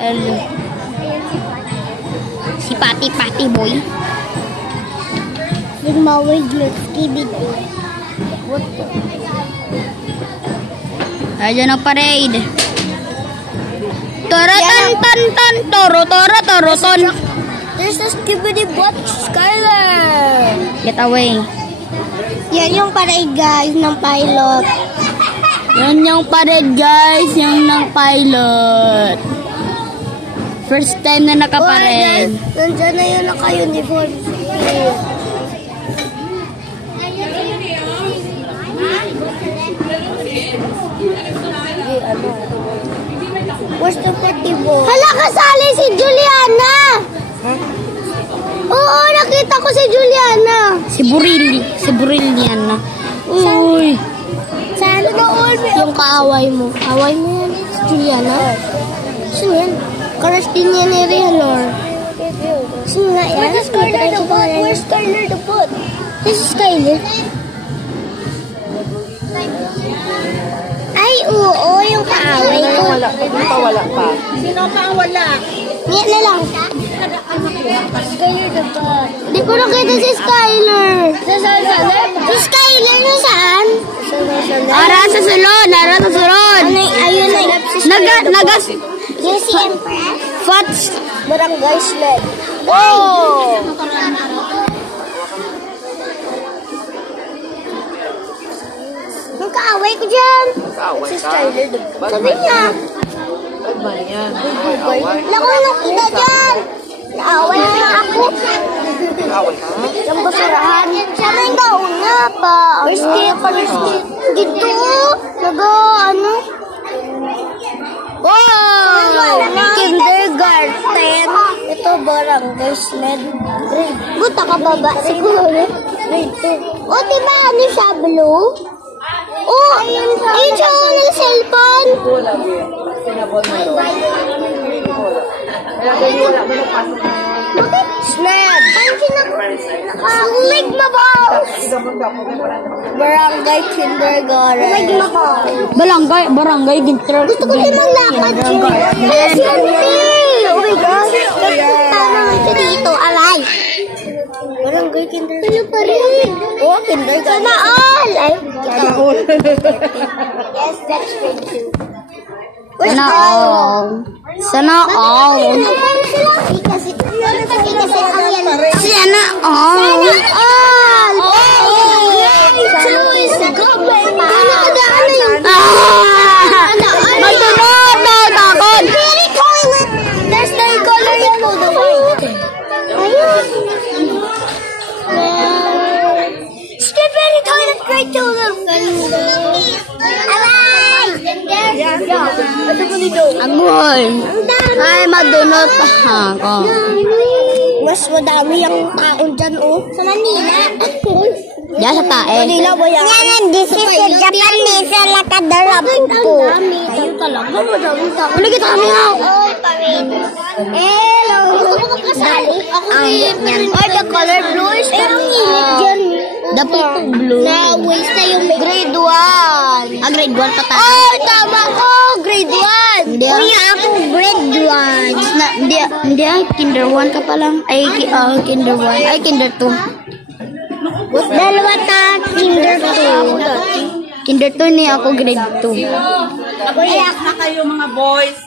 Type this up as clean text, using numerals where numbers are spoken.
Hello. Si Pati Boy. Nagmawag ng TV. Ayan ang parade. Toro-ton. There's a skibidi bot, Skyler. Get away. Yan yung parade guys ng pilot. Yan yung parade guys, yung ng pilot. First time na nakaparade. Nandiyan na yun naka-uniform. Where's the festival? Hala, kasali si Juliana! Oo, nakita ko si Juliana. Si Buril yan na. Uy. Saan doon? Yung kaaway mo. Kaaway mo yan, si Juliana. Sino yan? Crush din yan ni Rehanor. Sino nga yan? Where's Skyler the Bot? Where's Skyler the Bot? This is Skyler. Ay, oo, yung kaaway ko. Wala pa. Sino pa wala? Niya na lang. Skyler the Bot. Di ko nakita si Skyler. Si Skyler na saan? Ara sa sulod. Ayun na. Nagas. Yung si Empress? Fats. Barangay Sled. Oh! Ang kaaway ko dyan. Si Skyler. Sabi niya. Ba't ba yan? Lako nakita dyan. Naaway na ako. Away ka? Yung basurahan. Siya na yung nauna pa. Dito. Ano? Wow! Kindergarten. Ito barangay sled. Buta ka baba siguro. O, diba ano siya, blue? Oh, ayun siya ng cellphone. Sled. Ligma balls. Barangay kindergarten. Barangay ginter. Gusto ko din maglakad dyan. Yes, yan, oh my gosh. Parang dito, alay. Barangay kindergarten. Ano pa rin? Oh, kindergarten. Sana all. Yes, that's grade 2. Sana all. Kasi Sana all. There's the color yellow, the white. Ayun. Strawberry toilet, great toilet. Agoy. Ay, madunot pa ako. Mas madami yung taon dyan, oh. Sa Manila. Diyan sa tae. Manila ba yan? Yan, this is the Japanese lakadarap po. Ayun talaga, madaming taon. Ano kita kami nga? Oy, parade. Hello. Gusto ko magkasali? Ako din. Or the color blue is init dyan. The blue. Na-waste na yung grade 1. Grade 1 pa tayo. Oh, tama ko. Grade 1. Hindi Kuya, ako grade 1. Hindi kinder 1 ka pa lang. Ay, kinder 1. Ay, kinder 2. Dalawa ta, kinder 2. Kinder 2 ni ako grade 2. Iyak na kayo mga boys.